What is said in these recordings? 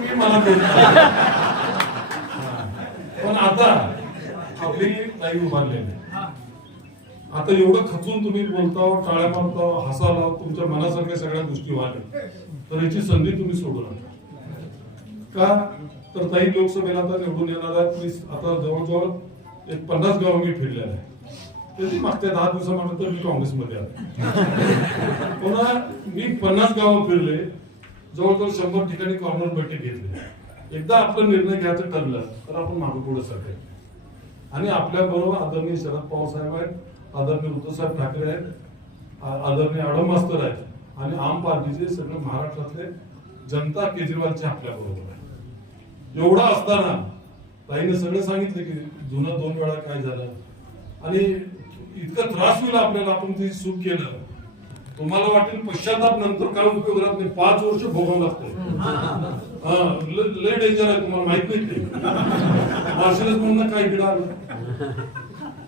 मी मला पण आता आपली ताई उभारलेली आता एवढं खचून तुम्ही बोलता टाळ्या मारता हसाला तुमच्या मनासारख्या सगळ्या गोष्टी व्हायला तर याची संधी तुम्ही सोडू नका का तर ताई लोकसभेला आता निवडून येणार आहेत. मी आता जवळजवळ एक 50 गाव मी फिरलेला आहे. त्याची मागच्या 10 दिवसानंतर मी काँग्रेसमध्ये आलो. पुन्हा मी 50 गाव फिरले, जवळजवळ 100 ठिकाणी कॉर्नर बैठक घेतली. एकदा आपला निर्णय घ्यायचं ठरलं तर आपण मागे पुढे सरकार आणि आपल्या बरोबर आदरणीय शरद पवार साहेब आहेत, आदरणीय उद्धवसाहेब ठाकरे आहेत, आदरणीय आडम मास्तर आहेत आणि आम पार्टीचे सगळे महाराष्ट्रातले जनता केजरीवालचे आपल्या बरोबर आहे. एवढा असताना ताईने सगळं सांगितलं की जुनं 2 वेळा काय झालं आणि इतका त्रास होईल आपल्याला, आपण ते सुख केलं. तुम्हाला वाटेल पश्चाताप नंतर काय उपयोग राहत नाही, 5 वर्ष भोगावं लागतं. लय डेंजर आहे, तुम्हाला माहित नाही ते. माळशिरस म्हणून काय इकडे आलं,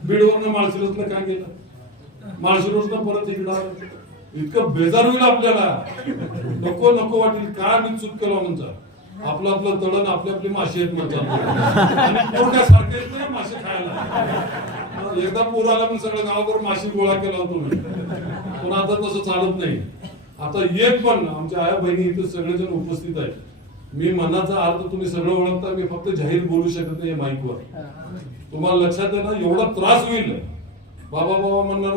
बीडवरनं माळशिरसला काय केलं, माळशिरसनं परत इकडे आलं. इतकं बेजार होईल आपल्याला, नको नको वाटेल. काय मी चूक केलं म्हणता, आपलं आपलं तळण आपली आपली माशी आहेत म्हणतात आणि पोर काय सारखं येत नाही मासे खायला. एकदा पूर आला पण सगळं गावभर माशी गोळा केला होतो मी, पण आता तसं चालत नाही. आता एक पण आमच्या आया बहिणी इथे सगळेजण उपस्थित आहेत. मी मनाचा अर्थ तुम्ही सगळं ओळखता, मी फक्त जाहीर बोलू शकत नाही माईकवर. तुम्हाला लक्षात आहे ना, एवढा त्रास होईल. बाबा बाबा म्हणणार,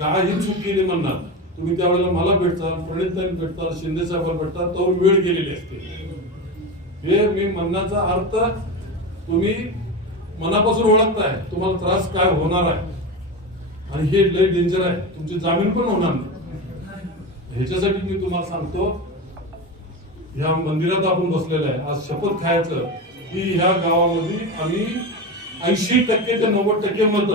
काही चूक केली म्हणणार. तुम्ही त्यावेळेला मला भेटताल, प्रणितताई भेटताल, शिंदे साहेबांना भेटताल, तर वेळ गेलेली असते. हे मी म्हणण्याचा अर्थ तुम्ही मनापासून ओळखताय, तुम्हाला त्रास काय होणार आहे आणि हे लय डेंजर आहे. तुमची जामीन पण होणार नाही. ह्याच्यासाठी मी तुम्हाला सांगतो, ह्या मंदिरात आपण बसलेलं आहे, आज शपथ खायचं की ह्या गावामध्ये आम्ही 80% ते 90% मत,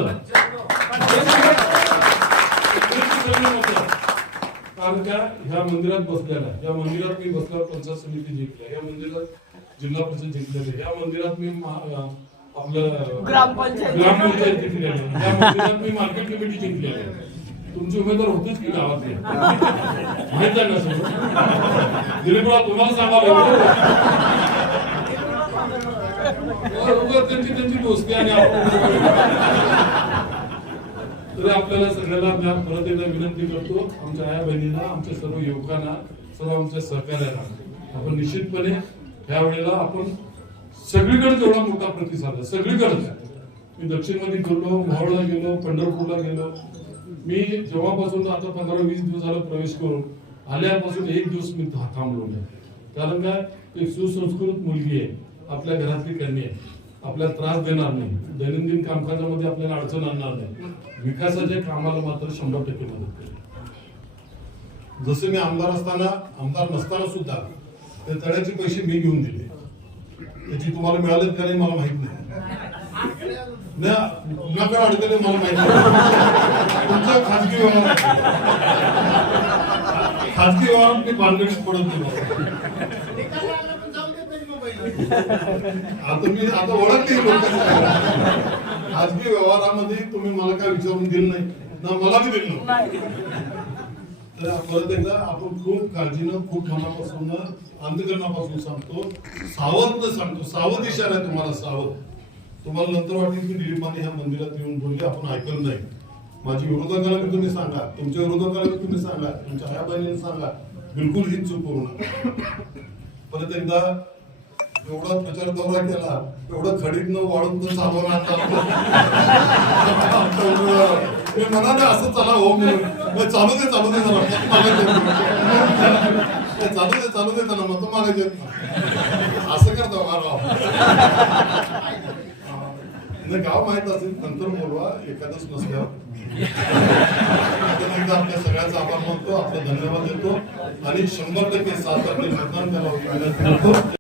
कारण का ह्या मंदिरात बसलेला आहे. या मंदिरात मी बसल्यावर पंचायत समिती जिंकल्या, या मंदिरात जिल्हा परिषद जिंकलेली, या मंदिरात मी आपलं ग्रामपंचायत जिंकलेली, या मंदिरात मी मार्केट कमिटी जिंकलेली. तुमचे उमेदवार होतेच की गावातले, माहित आहे ना सगळं. दिलीपराव तुम्हाला सांगावं त्यांची दोस्ती आणि तरी आपल्याला सगळ्याला मी परत एकदा विनंती करतो, आमच्या आया बहिणींना, आमच्या सर्व युवकांना, सर्व आमच्या सहकार्यांना, आपण निश्चितपणे ह्या वेळेला आपण सगळीकडे जेवढा मोठा प्रतिसाद आहे सगळीकडेच. मी दक्षिणमध्ये गेलो, मोहोळला गेलो, पंढरपूरला गेलो. मी जेव्हापासून आता 15-20 दिवस झाला प्रवेश करून आल्यापासून 1 दिवस मी थांबलो नाही. कारण काय, एक सुसंस्कृत मुलगी आहे, आपल्या घरातली कन्या आहे, आपल्याला त्रास देणार नाही, दैनंदिन कामकाजामध्ये आपल्याला अडचण आणणार नाही, विकासाच्या कामाला मात्र 100% मदत करेल. जसे मी आमदार असताना, आमदार नसताना सुद्धा त्या तळ्याचे पैसे मी घेऊन दिले. त्याची तुम्हाला मिळालेत का नाही मला माहित नाही, नका अडकले मला माहित नाही. तुमचा खाजगी व्यवहार, खाजगी व्यवहारात मी भानगडीत पडत नाही. आता ओळखते खाजगी व्यवहारामध्ये तुम्ही मला काय विचारून दिलं नाही ना, मला बी दिलं नाही. तर परत एकदा आपण खूप काळजीनं, खूप मनापासून, अंतकरणापासून सांगतो, सांगतो, सावध इशारा आहे तुम्हाला, सावध. तुम्हाला नंतर वाटेल की दिलीपाने ह्या मंदिरात येऊन बोलले, आपण ऐकलं नाही. माझी विरोधकाला बी तुम्ही सांगा, तुमच्या विरोधकाला बी तुम्ही सांगा, तुमच्या आया बहिणींना सांगा, बिलकुल ही चूक करू नका. परत एकदा एवढा प्रचार दौरा केला, एवढं खडीत न वाढून न चालवणार मी म्हणाले असं चला हो म्हणून, चालू दे चालू दे चालू दे त्यांना मत मागायचे असं करतो गाव माहित असेल नंतर बोलवा, एखादच नसल्यावर. एकदा आपल्या सगळ्यांचा आभार मानतो, आपला धन्यवाद देतो आणि 100% 7 तारखेला मतदान करावं.